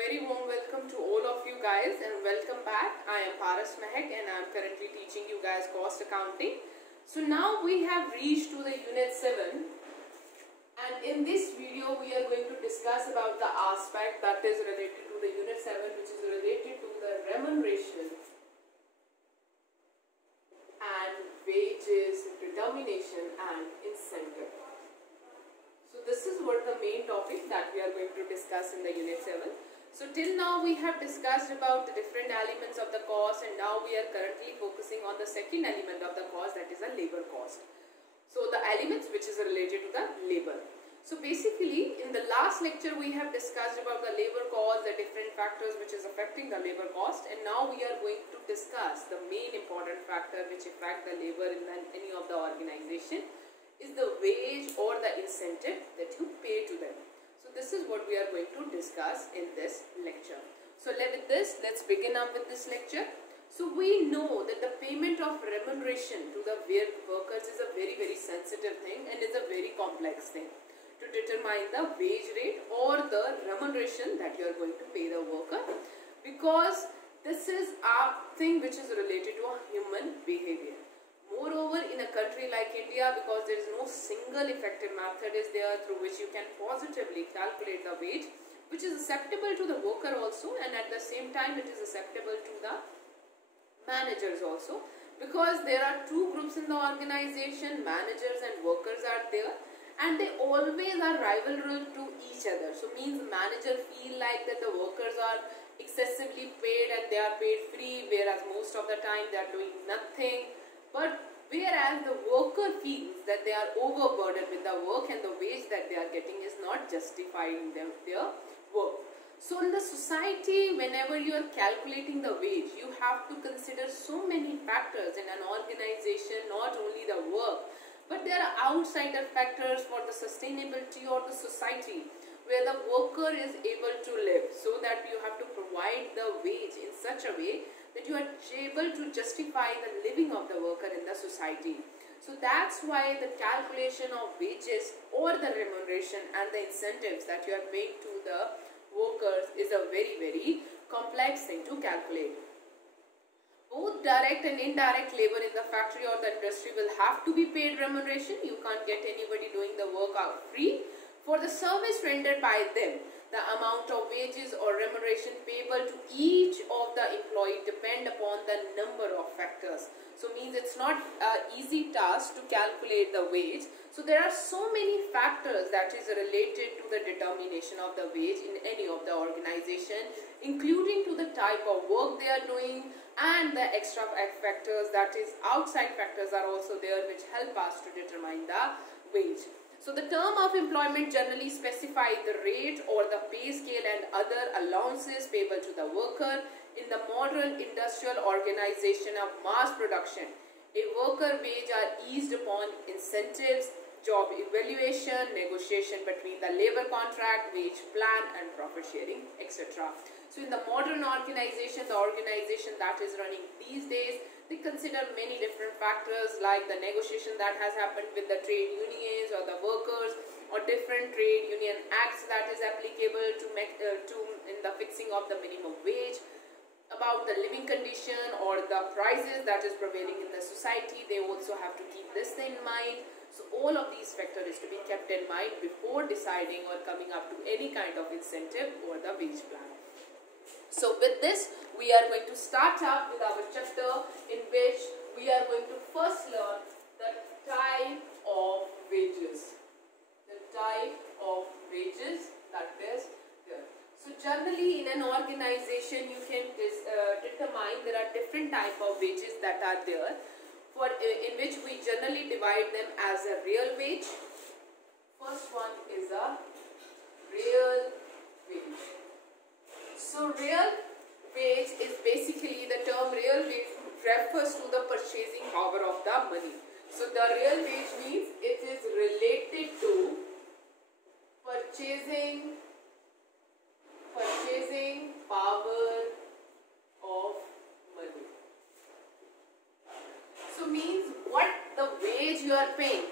very warm welcome to all of you guys and welcome back. I am Paras Mehak and I am currently teaching you guys cost accounting. So now we have reached to the unit 7 and in this video we are going to discuss about the aspect that is related to the unit 7, which is related to the remuneration and wages, determination and incentive. So this is what the main topic that we are going to discuss in the unit 7. So till now we have discussed about the different elements of the cost, and now we are currently focusing on the second element of the cost, that is a labor cost. So the elements which is related to the labor. So basically in the last lecture we have discussed about the labor cost, the different factors which is affecting the labor cost, and now we are going to discuss the main important factor which affect the labor in any of the organization is the wage or the incentive that you pay to them. So this is what we are going to discuss in this lecture. So let's begin up with this lecture. So we know that the payment of remuneration to the workers is a very sensitive thing and is a very complex thing to determine the wage rate or the remuneration that you are going to pay the worker, because this is a thing which is related to a human behavior. Moreover, in a country like India, because there is no single effective method is there through which you can positively calculate the wage, which is acceptable to the worker also, and at the same time it is acceptable to the managers also, because there are two groups in the organization, managers and workers are there, and they always are rival to each other. So means manager feel like that the workers are excessively paid and they are paid free, whereas most of the time they are doing nothing. But whereas the worker feels that they are overburdened with the work and the wage that they are getting is not justifying their work. So in the society, whenever you are calculating the wage, you have to consider so many factors in an organization, not only the work, but there are outsider factors for the sustainability of the society where the worker is able to live, so that you have to provide the wage in such a way that you are able to justify the living of the worker in the society. So that's why the calculation of wages or the remuneration and the incentives that you are paying to the workers is a very complex thing to calculate. Both direct and indirect labor in the factory or the industry will have to be paid remuneration. You can't get anybody doing the work out free. For the service rendered by them, the amount of wages or remuneration payable to each of the employee depend upon the number of factors. So means it's not an easy task to calculate the wage. So there are so many factors that is related to the determination of the wage in any of the organization, including to the type of work they are doing, and the extra factors, that is outside factors, are also there which help us to determine the wage. So the term of employment generally specify the rate or the pay scale and other allowances payable to the worker. In the modern industrial organization of mass production, a worker wage are eased upon incentives, job evaluation, negotiation between the labor contract, wage plan and profit sharing, etc. So in the modern organization, the organization that is running these days, they consider many different factors like the negotiation that has happened with the trade unions or the workers, or different trade union acts that is applicable to make in the fixing of the minimum wage, about the living condition or the prices that is prevailing in the society. They also have to keep this in mind. So all of these factors is to be kept in mind before deciding or coming up to any kind of incentive or the wage plan. So with this, we are going to start up with our chapter in which we are going to first learn the type of wages. The type of wages that is there. So generally in an organization you can determine there are different type of wages that are there, in which we generally divide them as a real wage. First one is a real wage. So real wage is basically, the term real wage refers to the purchasing power of the money. So the real wage means it is related to purchasing power of money. So means what the wage you are paying,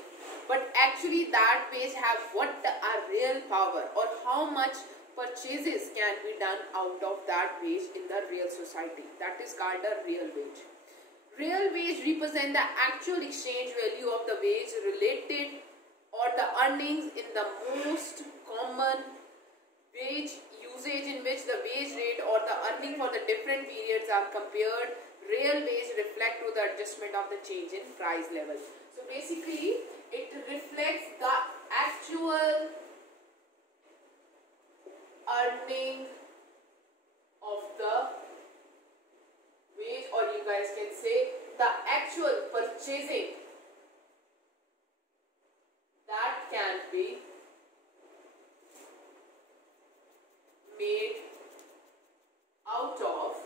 but actually that wage have what a real power or how much purchases can be done out of that wage in the real society. That is called a real wage. Real wage represent the actual exchange value of the wage related or the earnings in the most common wage usage in which the wage rate or the earning for the different periods are compared. Real wage reflect to the adjustment of the change in price level. So basically it reflects the actual earning of the wage, or you guys can say the actual purchasing that can be made out of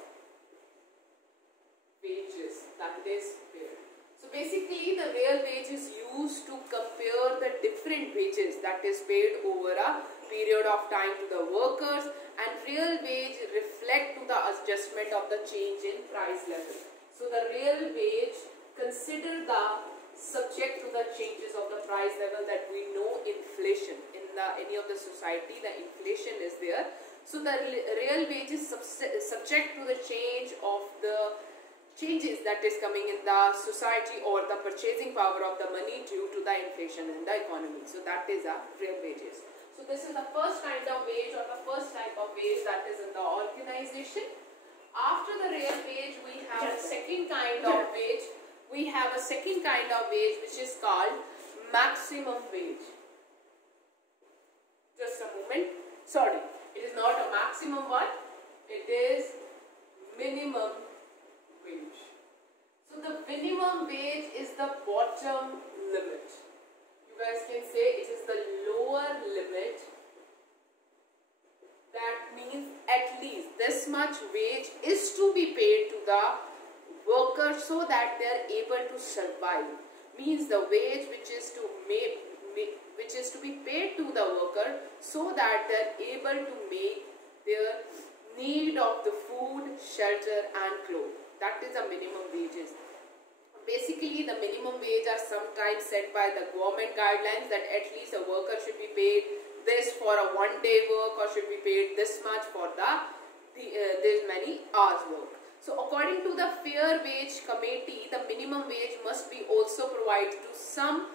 wages that is paid. So basically the real wage is used to compare the different wages that is paid over a period of time to the workers, and real wage reflect to the adjustment of the change in price level. So the real wage consider the subject to the changes of the price level that we know inflation in any of the society, the inflation is there. So the real wage is subject to the change of the changes that is coming in the society or the purchasing power of the money due to the inflation in the economy. So that is a real wages. So this is the first kind of wage or the first type of wage that is in the organization. After the real wage, we have a second kind of wage. We have a second kind of wage which is called maximum wage. Just a moment. Sorry, it is not a maximum one. It is minimum wage. So the minimum wage is the bottom limit. You guys can say it is the lower limit. That means at least this much wage is to be paid to the worker so that they are able to survive. Means the wage which is to be paid to the worker so that they are able to make their need of the food, shelter and clothes. That is the minimum wages. Basically the minimum wage are sometimes set by the government guidelines that at least a worker should be paid this for a one-day work or should be paid this much for this many hours work. So according to the Fair Wage Committee, the minimum wage must be also provided to some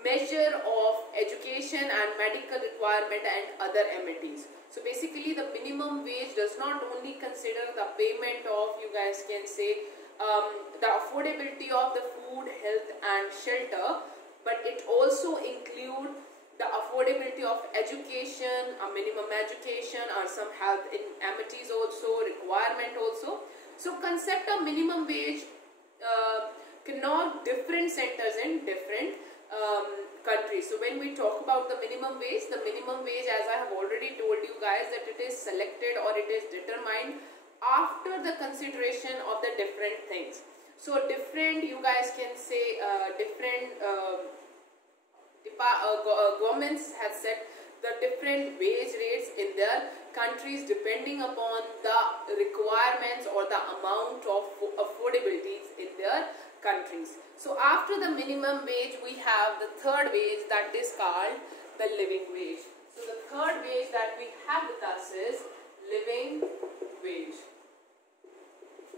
measure of education and medical requirement and other amenities. So basically the minimum wage does not only consider the payment of, you guys can say, the affordability of the food, health and shelter, but it also includes the affordability of education, a minimum education or some health amenities also, requirement also. So concept of minimum wage cannot different centers in different countries. So when we talk about the minimum wage as I have already told you guys that it is selected or it is determined after the consideration of the different things. So different, you guys can say different governments have set the different wage rates in their countries depending upon the requirements or the amount of affordabilities in their countries. So after the minimum wage we have the third wage that is called the living wage. So the third wage that we have with us is living wage.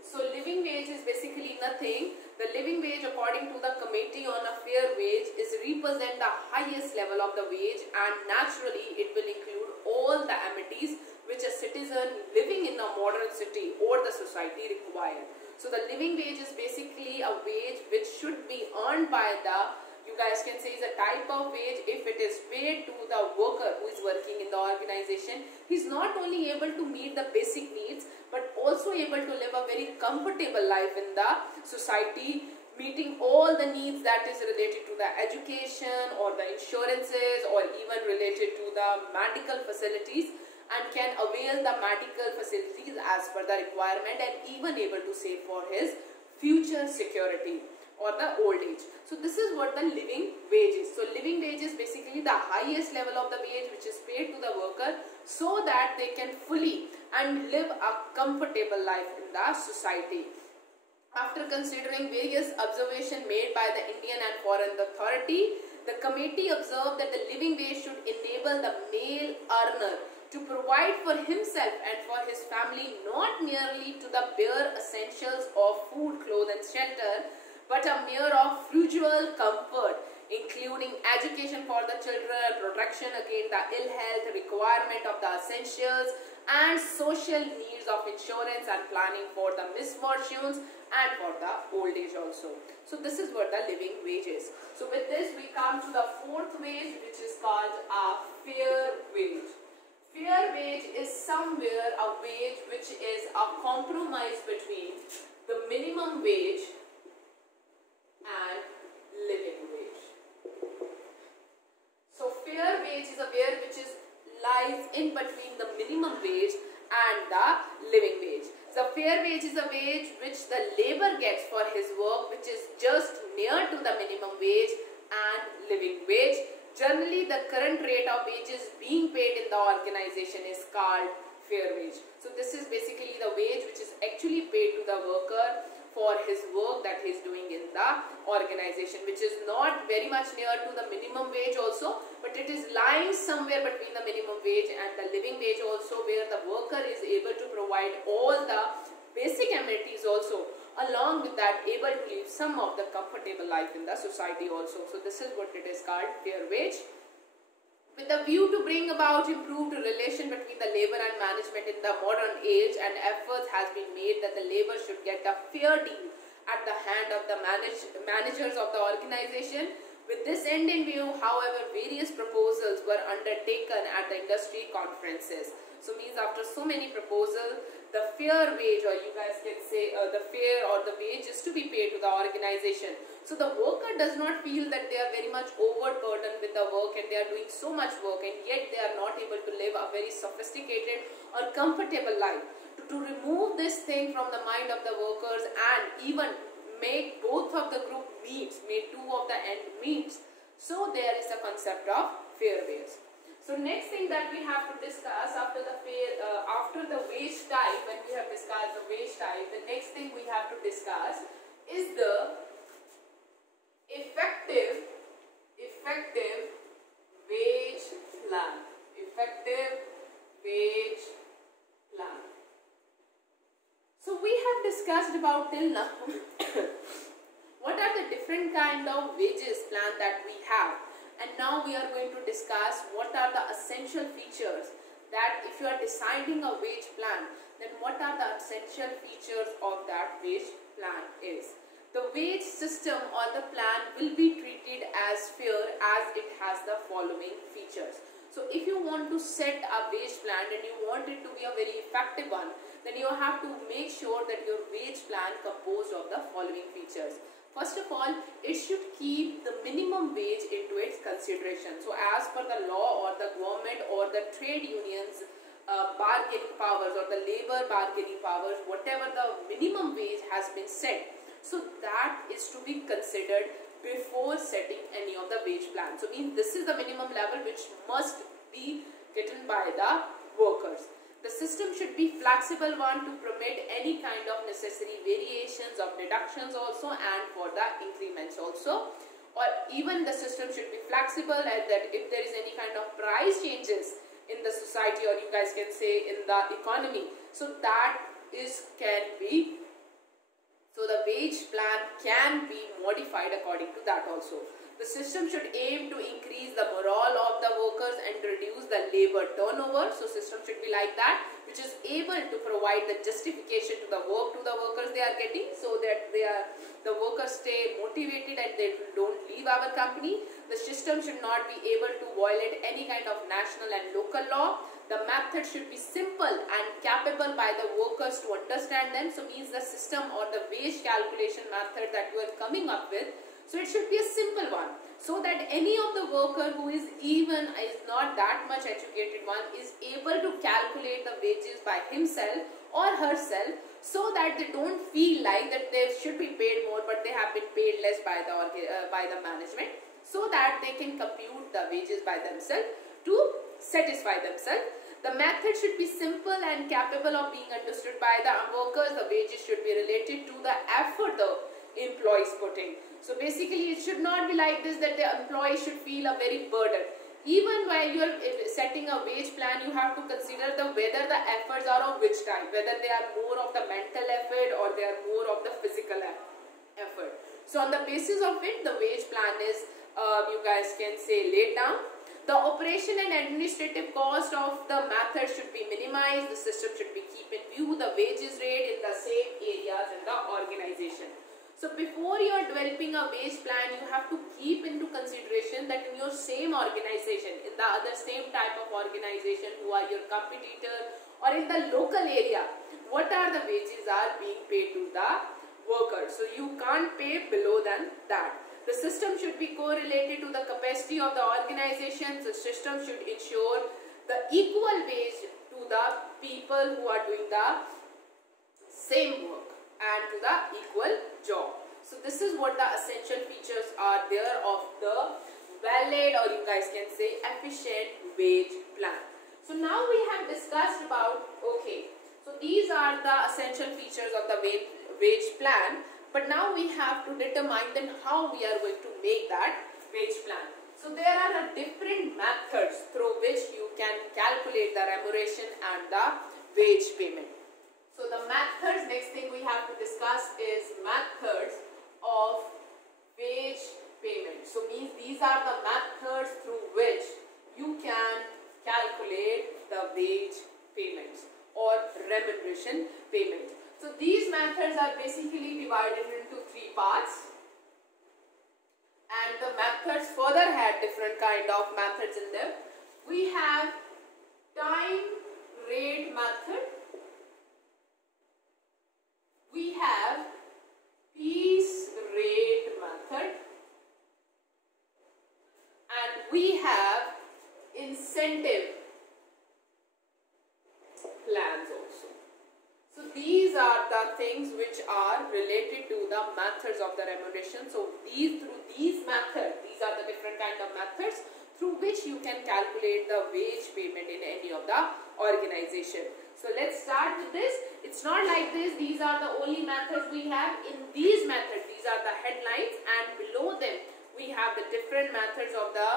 So living wage is basically nothing. The living wage according to the Committee on a Fair Wage is represent the highest level of the wage, and naturally it will include all the amenities which a citizen living in a modern city or the society require. So the living wage is basically a wage which should be earned by the, you guys can say, is a type of wage if it is paid to the worker who is working in the organization. He is not only able to meet the basic needs but also able to live a very comfortable life in the society, meeting all the needs that is related to the education or the insurances or even related to the medical facilities, and can avail the medical facilities as per the requirement and even able to save for his future security or the old age. So this is what the living wage is. So living wage is basically the highest level of the wage which is paid to the worker so that they can fully and live a comfortable life in the society. After considering various observations made by the Indian and foreign authority, the committee observed that the living wage should enable the male earner to provide for himself and for his family not merely to the bare essentials of food, clothes and shelter, but a mere of frugal comfort, including education for the children, protection against the ill health, requirement of the essentials, and social needs of insurance and planning for the misfortunes and for the old age also. So this is what the living wage is. So with this we come to the fourth wage, which is called a fair wage. Fair wage is somewhere a wage which is a compromise between the minimum wage and living wage. So fair wage is a wage which is lies in between the minimum wage and the living wage. So fair wage is a wage which the labor gets for his work, which is just near to the minimum wage and living wage. Generally, the current rate of wages being paid in the organization is called fair wage. So this is basically the wage which is actually paid to the worker for his work that he is doing in the organization, which is not very much near to the minimum wage also, but it is lying somewhere between the minimum wage and the living wage also, where the worker is able to provide all the basic amenities also, along with that able to live some of the comfortable life in the society also. So this is what it is called, fair wage. With a view to bring about improved relation between the labor and management in the modern age, and efforts has been made that the labor should get a fair deal at the hand of the managers of the organization. With this end in view, however, various proposals were undertaken at the industry conferences. So means after so many proposals, the fair wage, or you guys can say the fair or the wage is to be paid to the organization. So the worker does not feel that they are very much overburdened with the work and they are doing so much work, and yet they are not able to live a very sophisticated or comfortable life. To remove this thing from the mind of the workers and even make both of the group meets, make two of the end meets. So there is a concept of fair wage. So next thing that we have to discuss after the wage type, when we have discussed the wage type, the next thing we have to discuss is the effective wage plan. Effective wage plan. So we have discussed about till now what are the different kind of wages plan that we have, and now we are going to discuss what are the essential features that if you are deciding a wage plan, then what are the essential features of that wage plan is. The wage system or the plan will be treated as fair as it has the following features. So if you want to set a wage plan and you want it to be a very effective one, then you have to make sure that your wage plan composed of the following features. First of all, it should keep the minimum wage into its consideration. So as per the law or the government or the trade unions bargaining powers or the labor bargaining powers, whatever the minimum wage has been set, so that is to be considered before setting any of the wage plan. So means this is the minimum level which must be given by the workers. The system should be flexible one to permit any kind of necessary variations of deductions also and for the increments also. Or even the system should be flexible, and that if there is any kind of price changes in the society, or you guys can say in the economy, so that can be, so the wage plan can be modified according to that also. The system should aim to increase the morale of the workers and reduce the labor turnover. So system should be like that, which is able to provide the justification to the work to the workers they are getting, so that the workers stay motivated and they don't leave our company. The system should not be able to violate any kind of national and local law. The method should be simple and capable by the workers to understand them. So means the system or the wage calculation method that you are coming up with, so it should be a simple one, so that any of the worker who is not that much educated one is able to calculate the wages by himself or herself, so that they don't feel like that they should be paid more but they have been paid less by the management, so that they can compute the wages by themselves to satisfy themselves. The method should be simple and capable of being understood by the workers. The wages should be related to the effort the employees put in. So basically it should not be like this, that the employee should feel a very burden. even while you are setting a wage plan, you have to consider whether the efforts are of which type, whether they are more of the mental effort or they are more of the physical effort. So on the basis of it, the wage plan is, you guys can say, laid down. The operation and administrative cost of the method should be minimized. The system should be keep in view the wages rate in the same areas in the organization. So before you are developing a wage plan, you have to keep into consideration that in your same organization, in the other same type of organization who are your competitor, or in the local area, what are the wages are being paid to the workers. So you can't pay below than that. The system should be correlated to the capacity of the organization. The system should ensure the equal wage to the people who are doing the same work and to the equal job. So this is what the essential features are there of the valid, or you guys can say efficient, wage plan. So now we have discussed about, okay, so these are the essential features of the wage plan, but now we have to determine then how we are going to make that wage plan. So there are different methods through which you can calculate the remuneration and the wage payment. So the methods, next thing we have to discuss is methods of wage payment. So means these are the methods through which you can calculate the wage payments or remuneration payment. So these methods are basically divided into three parts, and the methods further had different kind of methods in them. We have time rate method, we have piece rate method, and we have incentive plans also. So these are the things which are related to the methods of the remuneration. So through these methods, these are the different kind of methods through which you can calculate the wage payment in any of the organization. So let's start with this. It's not like this. These are the only methods we have. In these methods, these are the headlines, and below them we have the different methods of the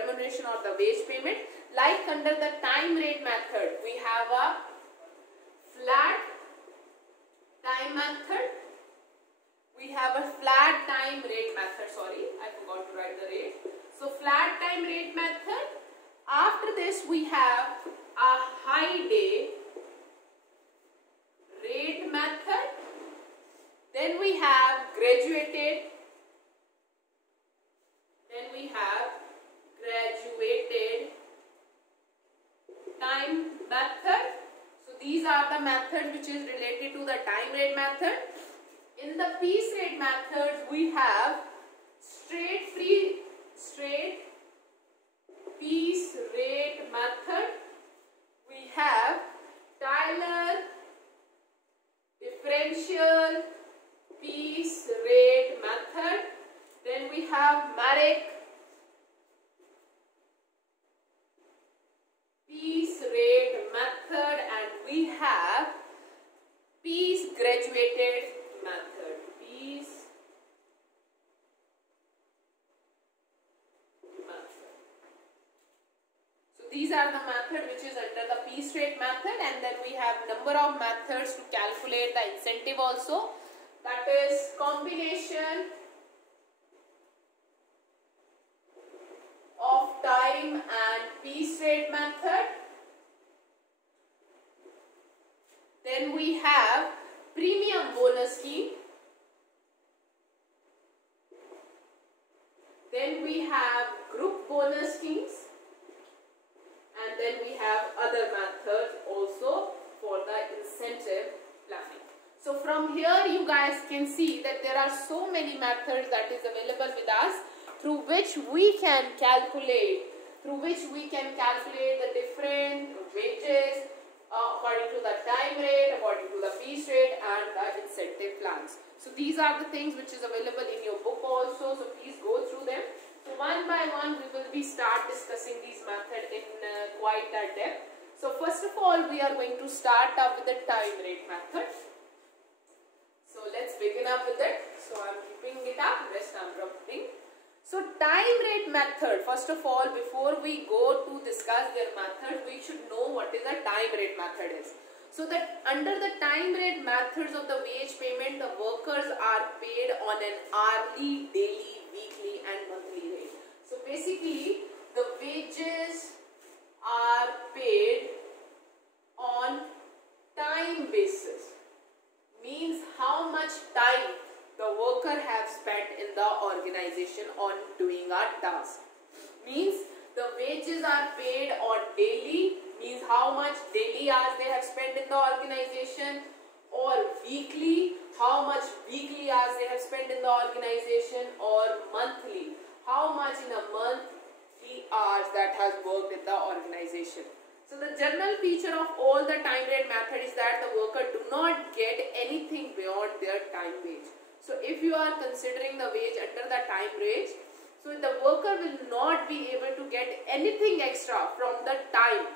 remuneration or the wage payment. Like under the time rate method, we have a flat time method. We have a flat time rate method. Sorry, I forgot to write the rate. So flat time rate method. After this, we have a high day rate method. Then we have graduated. Then we have graduated time method. So these are the methods which is related to the time rate method. In the piece rate methods, we have straight piece rate method. We have Taylor differential piece rate method. Then we have Marek piece rate method, and we have piece graduated method. Piece method. So these are the method which is under the piece rate method, and then we have number of methods to calculate the incentive also. That is combination of time and piece rate method. Then we have premium bonus scheme. Then we have group bonus schemes, and then we have other methods also for the incentive planning. So from here you guys can see that there are so many methods that is available with us through which we can calculate the different wages according to the time rate, according to the piece rate, and the incentive plans. So these are the things which is available in your book also, so please go through them. So one by one we will start discussing these methods in quite a depth. So first of all, we are going to start up with the time rate method. So let's begin up with it. So I am keeping it up, rest I am dropping. So time rate method, first of all, before we go to discuss their method, we should know what is a time rate method is. So that under the time rate methods of the wage payment, the workers are paid on an hourly, daily, weekly and monthly rate. So basically the wages are paid on time basis, means how much time the worker have spent in the organization on doing a task. Means the wages are paid on daily, means how much daily hours they have spent in the organization, or weekly, how much weekly hours they have spent in the organization, or monthly, how much in a month the hours that has worked in the organization. So the general feature of all the time rate method is that the worker do not get anything beyond their time wage. So if you are considering the wage under the time wage, so the worker will not be able to get anything extra from the time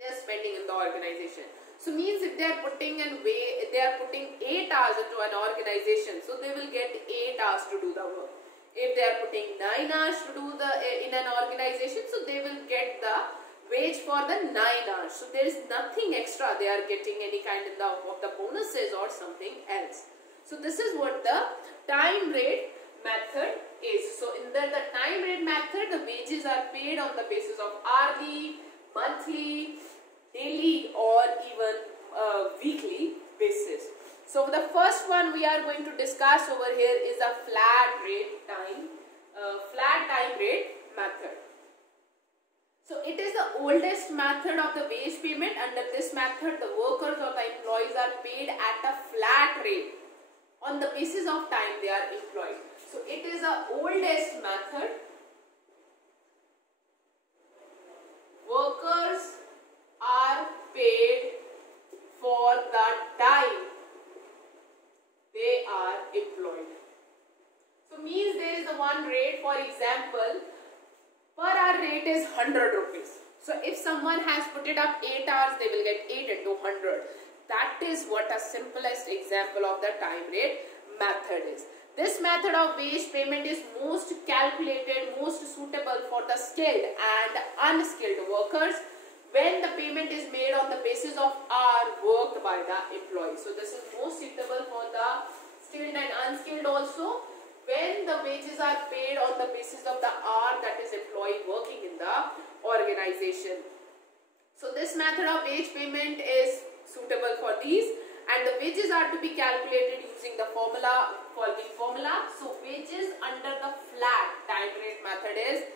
they are spending in the organization. So means if they are putting 8 hours into an organization, so they will get 8 hours to do the work. If they are putting 9 hours to do in an organization, so they will get the wage for the 9 hours. So there is nothing extra they are getting, any kind of the bonuses or something else. So this is what the time rate method is. So in the time rate method, the wages are paid on the basis of hourly, monthly, daily or even weekly basis. So the first one we are going to discuss over here is a flat time rate method. So it is the oldest method of the wage payment. Under this method, the workers or the employees are paid at a flat rate on the basis of time they are employed. So it is the oldest method. Workers are paid for the time they are employed. So means there is a one rate, for example, per hour rate is 100 rupees. So if someone has put it up 8 hours, they will get 8 into 100. That is what a simplest example of the time rate method is. This method of wage payment is most calculated, most suitable for the skilled and unskilled workers when the payment is made on the basis of hour worked by the employee. So this is most suitable for the skilled and unskilled also, when the wages are paid on the basis of the hour that is employee working in the organization. So this method of wage payment is suitable for these, and the wages are to be calculated using the following formula. So wages under the flat time rate method is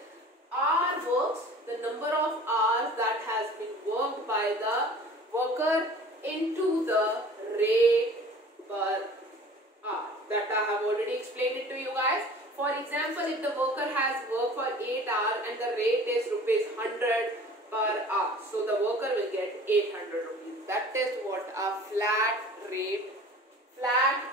hour works, the number of hours that has been worked by the worker, into the rate per hour. That I have already explained it to you guys. For example, if the worker has worked for 8 hours and the rate is rupees 100 per hour, so the worker will get 800 rupees. That is what a flat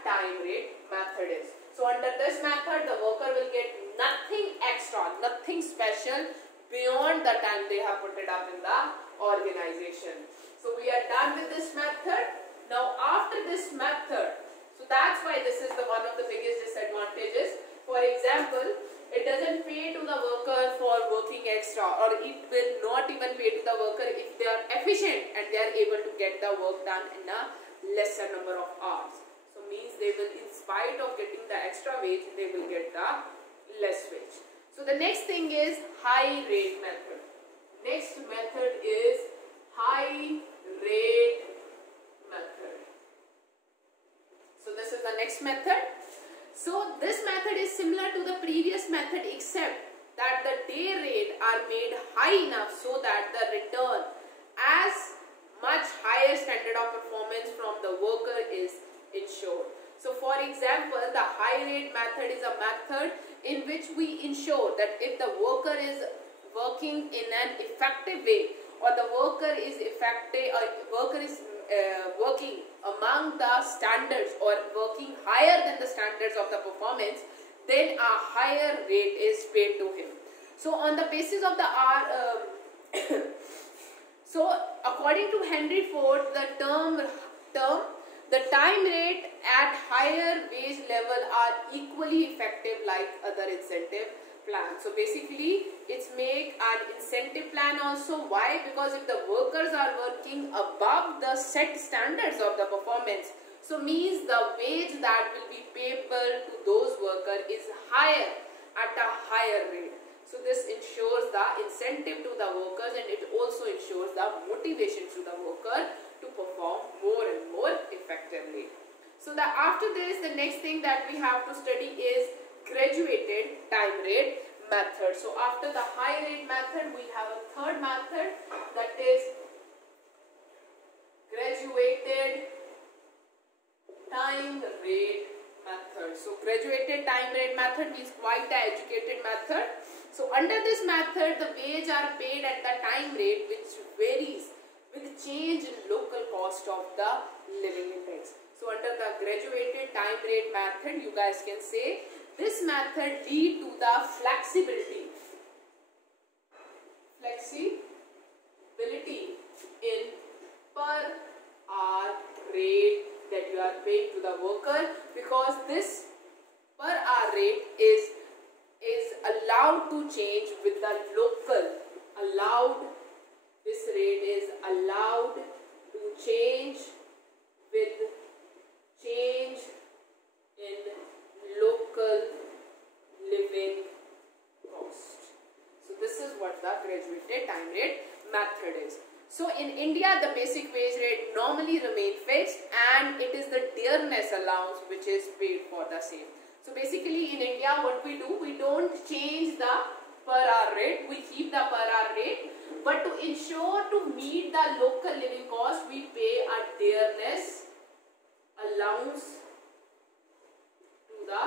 time rate method is. So under this method, the worker will get nothing extra, nothing special beyond the time they have put it up in the organization. So we are done with this method. Now after this method, so that's why this is the one of the biggest disadvantages. For example, it doesn't pay to the worker for working extra, or it will not even pay to the worker if they are efficient and they are able to get the work done in a lesser number of hours. So means they will, in spite of getting the extra wage, they will get the less wage. So the next thing is high rate method. Next method is high rate method. So this is the next method. So this method is similar to the previous method, except that the day rate are made high enough so that the return as much higher standard of performance from the worker is ensured. So for example, the high rate method is a method in which we ensure that if the worker is working in an effective way, or the worker is working among the standards or working higher than the standards of the performance, then a higher rate is paid to him. So on the basis of the so according to Henry Ford, the term The time rate at higher wage level are equally effective like other incentive plans. So basically it's make an incentive plan also. Why? Because if the workers are working above the set standards of the performance, so means the wage that will be payable to those workers is higher at a higher rate. So this ensures the incentive to the workers, and it also ensures the motivation to the worker to perform more and more effectively. So after this, the next thing that we have to study is graduated time rate method. So after the high rate method, we have a third method, that is graduated time rate method. So graduated time rate method is quite an educated method. So under this method, the wage are paid at the time rate which varies with change in local cost of the living index. So under the graduated time rate method, you guys can say this method lead to the flexibility in per hour rate that you are paying to the worker, because this per hour rate is allowed to change with the local, this rate is allowed to change with change in local living cost. So this is what the graduated time rate method is. So in India, the basic wage rate normally remain fixed, and it is the dearness allowance which is paid for the same. So basically in India, what we do, we don't change the per hour rate, we keep the per hour rate, but to ensure to meet the local living cost, we pay a dearness allowance to the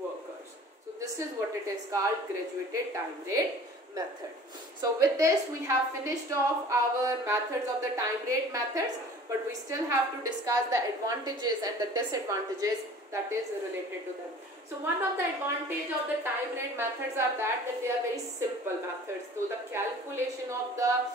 workers. So this is what it is called, graduated time rate method. So with this, we have finished off our methods of the time rate methods, but we still have to discuss the advantages and the disadvantages that is related to them. So one of the advantage of the time rate methods are that they are very simple methods. So the calculation of the,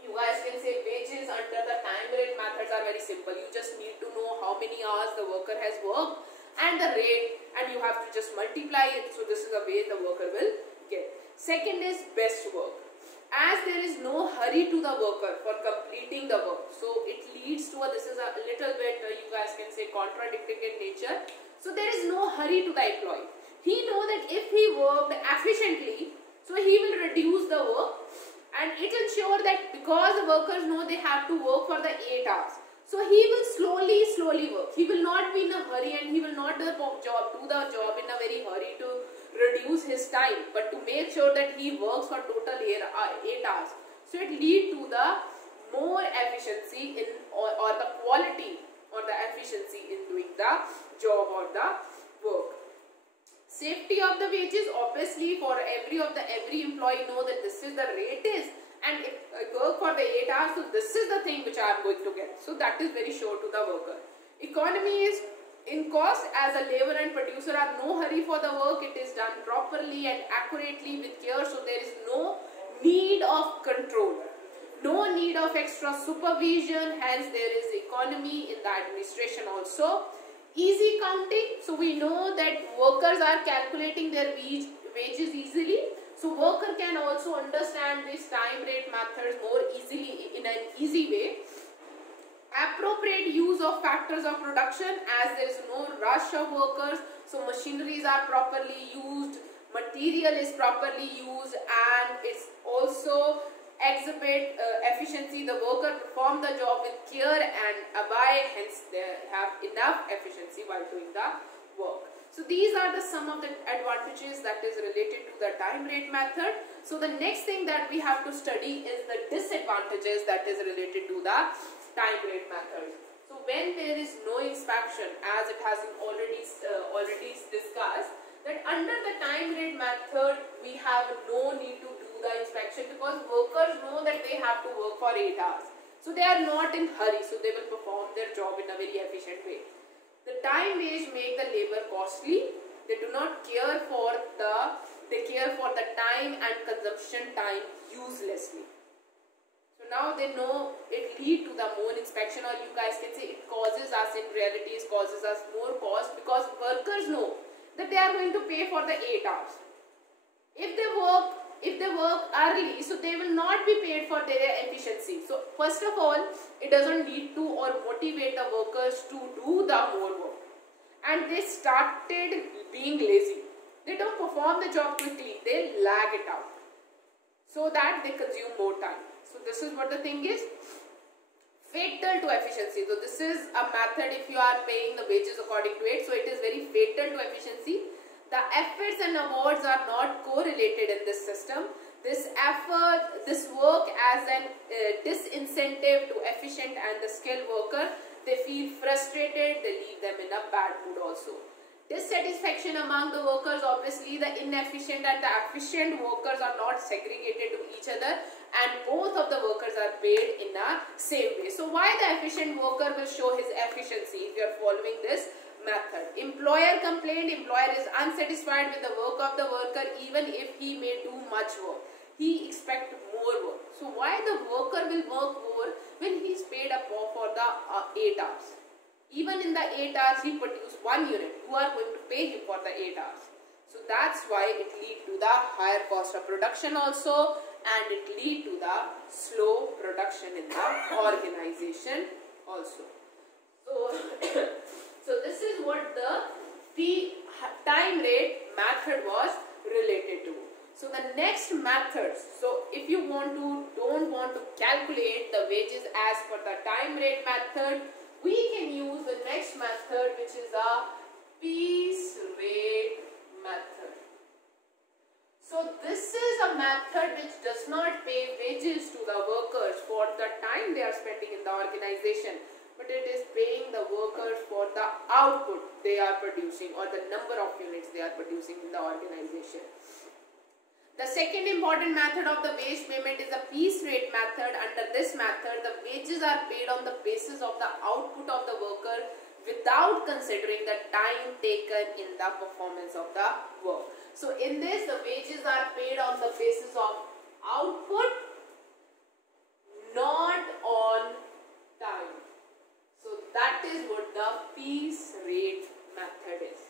you guys can say, wages under the time rate methods are very simple. You just need to know how many hours the worker has worked and the rate, and you have to just multiply it. So this is the way the worker will get. Second is best work. As there is no hurry to the worker for completing the work, so it leads to this is a little bit, you guys can say, contradicting in nature. So there is no hurry to the employee. He knows that if he worked efficiently, so he will reduce the work, and it ensures that because the workers know they have to work for the 8 hours, so he will slowly work. He will not be in a hurry, and he will not do the job in a very hurry to reduce his time, but to make sure that he works for total 8 hours. So it leads to the more efficiency in or the quality or the efficiency in doing the job or the work. Safety of the wages, obviously for every employee know that this is the rate is, and if I work for the 8 hours, so this is the thing which I am going to get. So that is very sure to the worker. Economy is in cost, as a labor and producer are no hurry for the work. It is done properly and accurately with care. So there is no need of control, no need of extra supervision. Hence there is economy in the administration also. Easy counting. So we know that workers are calculating their wages easily. So worker can also understand this time rate methods more easily in an easy way. Appropriate use of factors of production, as there is no rush of workers, so machineries are properly used, material is properly used, and it's also exhibit efficiency. The worker perform the job with care and abide, hence they have enough efficiency while doing the work. So these are some of the advantages that is related to the time rate method. So the next thing that we have to study is the disadvantages that is related to the time rate method. So when there is no inspection, as it has been already discussed, that under the time rate method we have no need to do the inspection, because workers know that they have to work for 8 hours. So they are not in hurry, so they will perform their job in a very efficient way. The time wage make the labor costly. They do not care for the time and consumption time uselessly. So now they know it lead to the more inspection, or you guys can say it causes us, in reality it causes us more cost, because workers know that they are going to pay for the 8 hours. If they work early, so they will not be paid for their efficiency. So first of all, it doesn't lead to or motivate the workers to do the more work, and they started being lazy. They don't perform the job quickly, they lag it out so that they consume more time. So this is what the thing is, fatal to efficiency. So this is a method, if you are paying the wages according to it, so it is very fatal to efficiency. The efforts and awards are not correlated in this system. This work as an disincentive to efficient and the skilled worker. They feel frustrated, they leave them in a bad mood also. Dissatisfaction among the workers, obviously the inefficient and the efficient workers are not segregated to each other, and both of the workers are paid in a same way. So why the efficient worker will show his efficiency if you are following this method? Employer complained, employer is unsatisfied with the work of the worker even if he may do much work. He expects more work. So why the worker will work more when he is paid up for the 8 hours? Even in the 8 hours he produces 1 unit, you are going to pay him for the 8 hours. So that's why it leads to the higher cost of production also, and it leads to the slow production in the organization also. So, so this is what the time rate method was related to. So the next methods, so if you don't want to calculate the wages as per the time rate method, we can use the next method, which is a piece rate method. So this is a method which does not pay wages to the workers for the time they are spending in the organization, but it is paying the workers for the output they are producing or the number of units they are producing in the organization. The second important method of the wage payment is the piece rate method. Under this method, the wages are paid on the basis of the output of the worker without considering the time taken in the performance of the work. So in this, the wages are paid on the basis of output, not on time. So that is what the piece rate method is.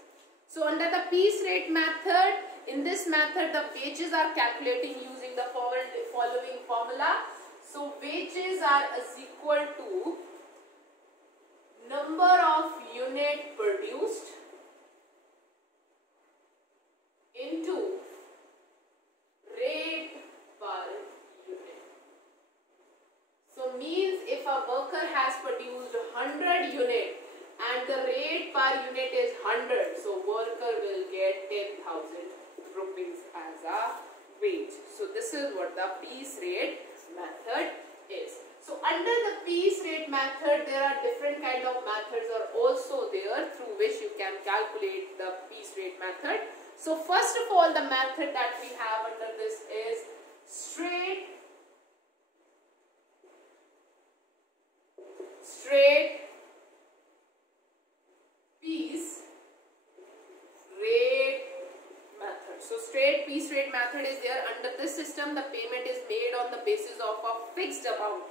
So under the piece rate method, in this method the wages are calculating using the following formula. So wages are is equal to number of unit produced into rate per unit. So means if a worker has produced 100 units and the rate per unit is 100, so worker will get 10,000 rupees as a wage. So this is what the piece rate method is. So under the piece rate method, there are different kind of methods are also there through which you can calculate the piece rate method. So first of all, the method that we have under this is straight piece rate method. So straight piece rate method is there. Under this system, the payment is made on the basis of a fixed amount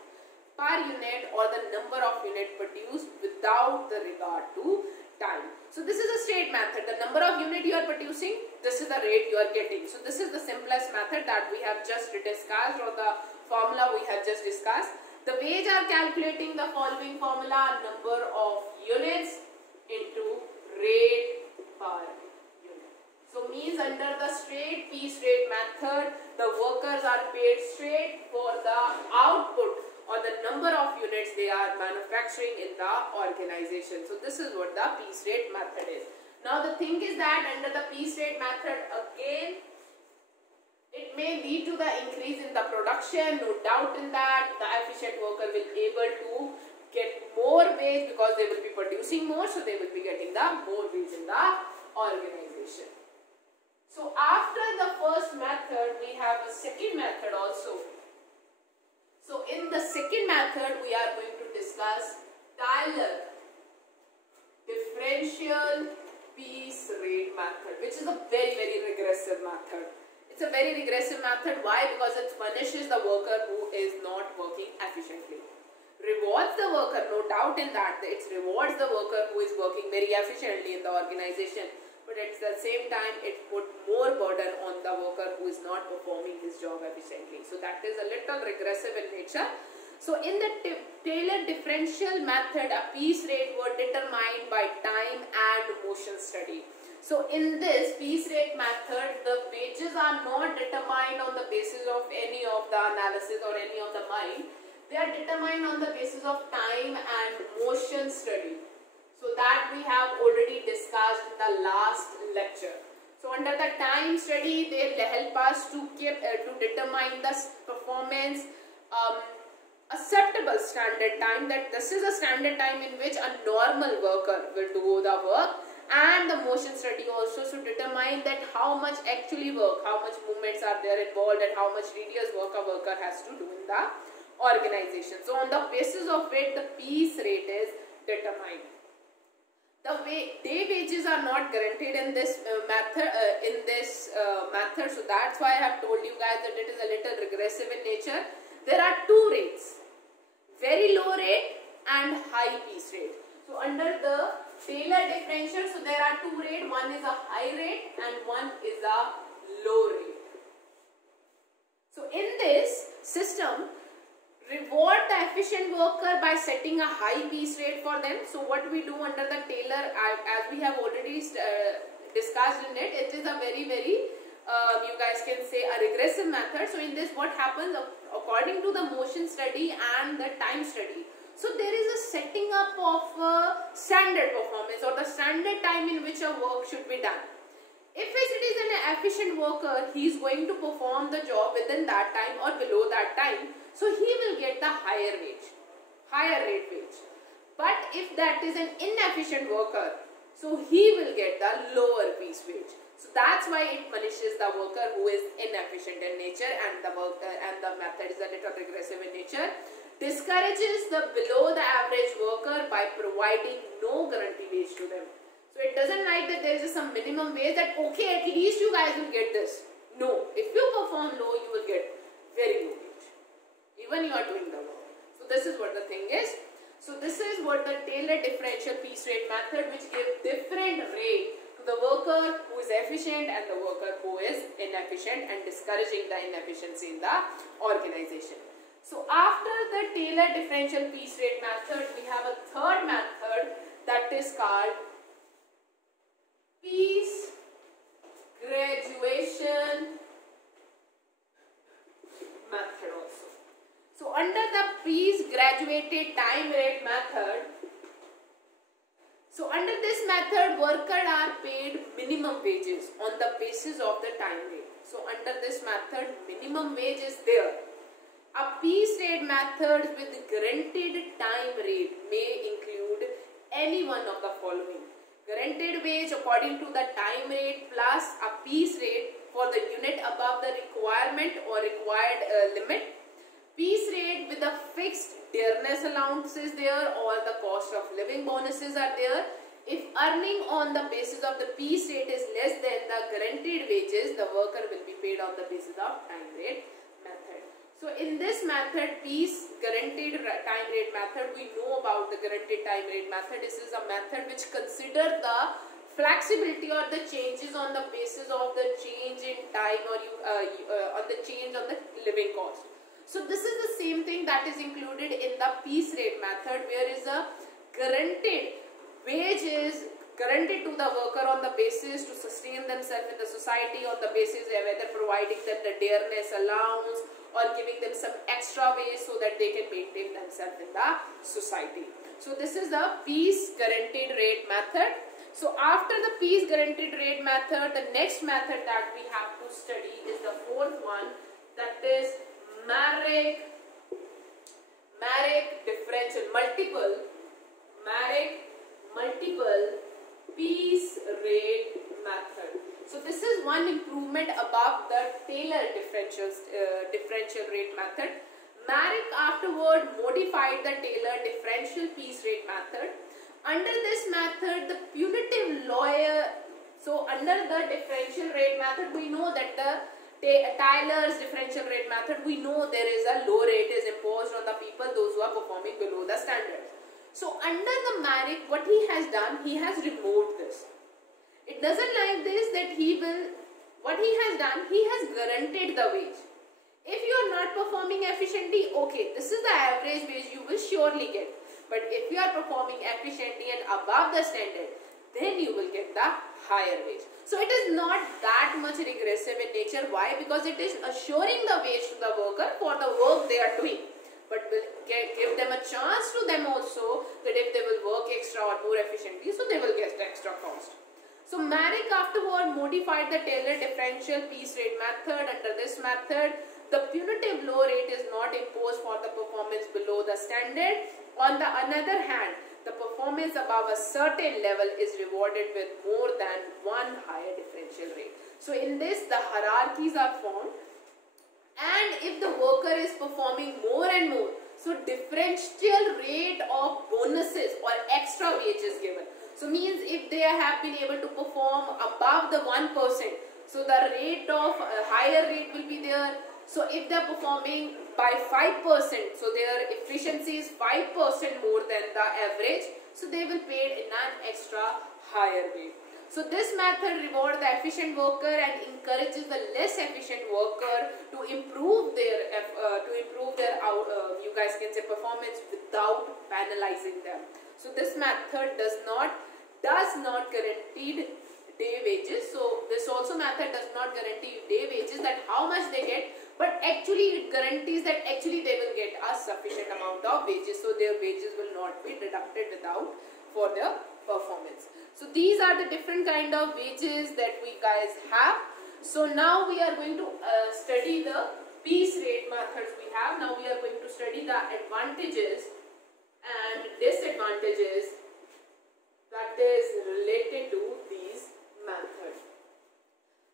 per unit or the number of units produced without the regard to time. So this is a straight method. The number of units you are producing, this is the rate you are getting. So this is the simplest method that we have just discussed, or the formula we have just discussed. The wage are calculating the following formula: number of units into rate per unit. So means under the straight piece rate method, the workers are paid straight for the output or the number of units they are manufacturing in the organization. So this is what the piece rate method is. Now the thing is that under the piece rate method, again it may lead to the increase in the production, no doubt in that. The efficient worker will be able to get more wage because they will be producing more, so they will be getting the more wage in the organization. So after the first method, we have a second method also. So in the second method, we are going to discuss Taylor differential piece rate method, which is a very regressive method. It's a very regressive method. Why? Because it punishes the worker who is not working efficiently. Rewards the worker, no doubt in that, it rewards the worker who is working very efficiently in the organization, but at the same time it put more burden on the worker who is not performing his job efficiently. So that is a little regressive in nature. So in the Taylor differential method, a piece rate were determined by time and motion study. So in this piece rate method, the wages are not determined on the basis of any of the analysis or any of the mind. They are determined on the basis of time and motion study. So that we have already discussed in the last lecture. So under the time study, they help us to determine the performance acceptable standard time, that this is a standard time in which a normal worker will do the work, and the motion study also to determine that how much actually work, how much movements are there involved, and how much tedious work a worker has to do in the organization. So on the basis of it, the piece rate is determined. The day wages are not guaranteed in this method. So that's why I have told you guys that it is a little regressive in nature. There are two rates, very low rate and high piece rate. So under the Taylor differential, so there are two rates, one is a high rate and one is a low rate. So in this system, reward the efficient worker by setting a high piece rate for them. So what we do under the Taylor, as we have already discussed in it, it is a very you guys can say a regressive method. So in this, what happens according to the motion study and the time study, so there is a setting up of standard performance or the standard time in which a work should be done. If it is an efficient worker, he is going to perform the job within that time or below that time, so he will get the higher rate wage. But if that is an inefficient worker, so he will get the lower piece wage. So that's why it punishes the worker who is inefficient in nature, and the method is a little regressive in nature. Discourages the below the average worker by providing no guarantee wage to them. So it doesn't like that there is some minimum wage that okay, at least you guys will get this. No, if you perform low, you will get very low wage, even you are doing the work. So this is what the thing is. So this is what the Taylor differential piece rate method, which gives different rate to the worker who is efficient and the worker who is inefficient, and discouraging the inefficiency in the organization. So after the Taylor differential piece rate method, we have a third method that is called piece graduation method also. So under the piece graduated time rate method, so under this method, workers are paid minimum wages on the basis of the time rate. So under this method, minimum wage is there. A piece rate method with guaranteed time rate may include any one of the following: guaranteed wage according to the time rate plus a piece rate for the unit above the requirement or required limit, piece rate with a fixed dearness allowance is there, or the cost of living bonuses are there. If earning on the basis of the piece rate is less than the guaranteed wages, the worker will be paid on the basis of time rate method. So in this method, piece guaranteed time rate method, we know about the guaranteed time rate method. This is a method which consider the flexibility or the changes on the basis of the change in time or on the change on the living cost. So this is the same thing that is included in the piece rate method, where is a guaranteed wage is guaranteed to the worker on the basis to sustain themselves in the society, on the basis of whether providing them the dearness allowance or giving them some extra wage so that they can maintain themselves in the society. So this is the piece guaranteed rate method. So after the piece guaranteed rate method, the next method that we have to study is the fourth one, that is Marek differential multiple piece rate method. So this is one improvement above the Taylor differential rate method. Marek afterward modified the Taylor differential piece rate method. Under this method, the punitive lawyer, so under the differential rate method, we know that the Taylor's differential rate method, we know there is a low rate is imposed on the people, those who are performing below the standard. So under the Marek, what he has done, he has removed this. It doesn't like this that what he has done, he has guaranteed the wage. If you are not performing efficiently, okay, this is the average wage you will surely get. But if you are performing efficiently and above the standard, then you will get the higher wage. So it is not that much regressive in nature. Why? Because it is assuring the wage to the worker for the work they are doing. But will give them a chance to them also that if they will work extra or more efficiently, so they will get the extra cost. So Marek afterward modified the Taylor differential piece rate method. Under this method, the punitive low rate is not imposed for the performance below the standard. On the other hand, the performance above a certain level is rewarded with more than one higher differential rate. So in this, the hierarchies are formed, and if the worker is performing more and more, so differential rate of bonuses or extra wages given. So means if they have been able to perform above the 1%, so the rate of higher rate will be there. So if they are performing by 5%, so their efficiency is 5% more than the average, so they will pay in an extra higher rate. So this method rewards the efficient worker and encourages the less efficient worker to improve their you guys can say performance without penalizing them. So this method does not guarantee day wages. So this also method does not guarantee day wages, that how much they get, but actually it guarantees that actually they will get a sufficient amount of wages, so their wages will not be deducted without for their performance. So these are the different kind of wages that we guys have. So now we are going to study the piece rate methods we have. Now we are going to study the advantages and disadvantages that is related to these methods.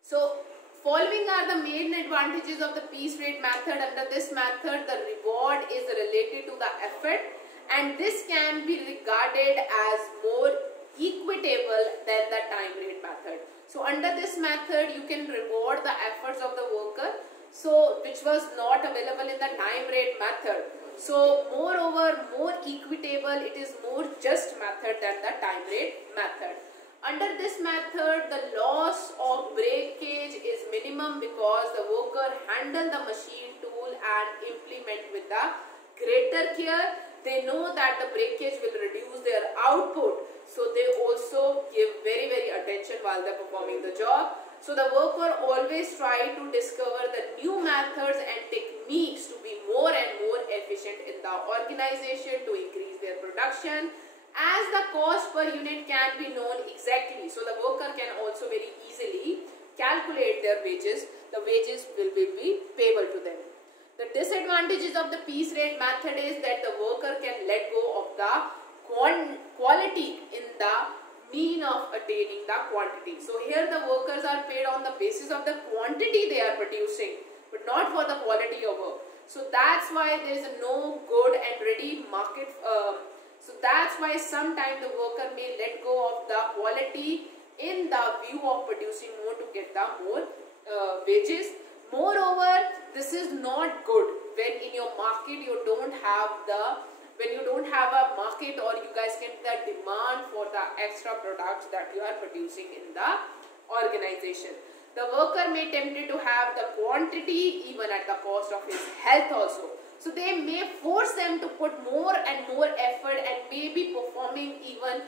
So following are the main advantages of the piece rate method. Under this method, the reward is related to the effort, and this can be regarded as more equitable than the time rate method. So under this method, you can reward the efforts of the worker, so which was not available in the time rate method. So moreover, more equitable, it is more just method than the time rate method. Under this method, the loss of breakage is minimum because the worker handle the machine tool and implement with the greater care. They know that the breakage will reduce their output, so they also give very attention while they are performing the job. So the worker always try to discover the new methods and techniques to be more and more efficient in the organization to increase their production. As the cost per unit can be known exactly, so the worker can also very easily calculate their wages. The wages will be payable to them. The disadvantages of the piece rate method is that the worker can let go of the quality in the mean of attaining the quantity. So here the workers are paid on the basis of the quantity they are producing, but not for the quality of work. So that's why there is no good and ready market. So that's why sometimes the worker may let go of the quality in the view of producing more to get the more wages. Moreover, this is not good when in your market you don't have a market, or you guys get the demand for the extra products that you are producing in the organization. The worker may tempted to have the quantity even at the cost of his health also. So they may force them to put more and more effort and may be performing even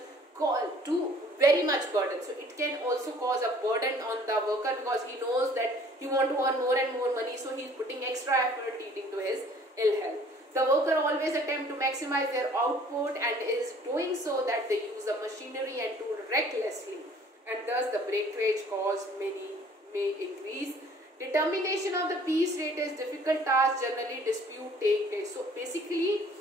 to very much burden. So it can also cause a burden on the worker because he knows that he wants to earn more and more money, so he is putting extra effort leading to his ill health. The worker always attempt to maximize their output and is doing so that they use the machinery and tool recklessly, and thus the breakage cost may increase. Determination of the piece rate is difficult task, generally dispute take place. So basically,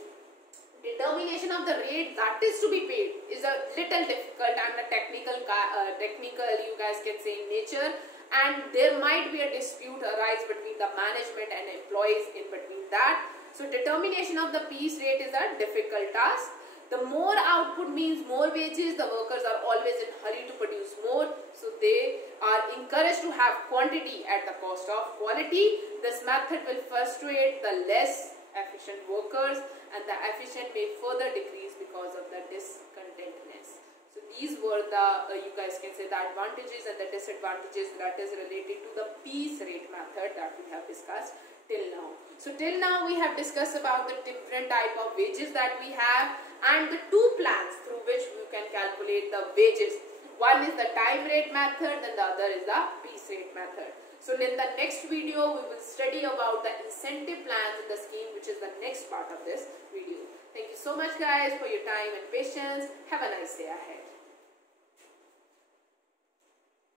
determination of the rate that is to be paid is a little difficult and a technical you guys can say in nature, and there might be a dispute arise between the management and employees in between that. So determination of the piece rate is a difficult task. The more output means more wages. The workers are always in hurry to produce more, so they are encouraged to have quantity at the cost of quality. This method will frustrate the less efficient workers, and the efficient may further decrease because of the discontentness. So these were the, you guys can say, the advantages and the disadvantages that is related to the piece rate method that we have discussed till now. So till now we have discussed about the different type of wages that we have and the two plans through which we can calculate the wages. One is the time rate method and the other is the piece rate method. So in the next video we will study about the incentive plans in the scheme, which is the next part of this video. Thank you so much guys for your time and patience. Have a nice day ahead.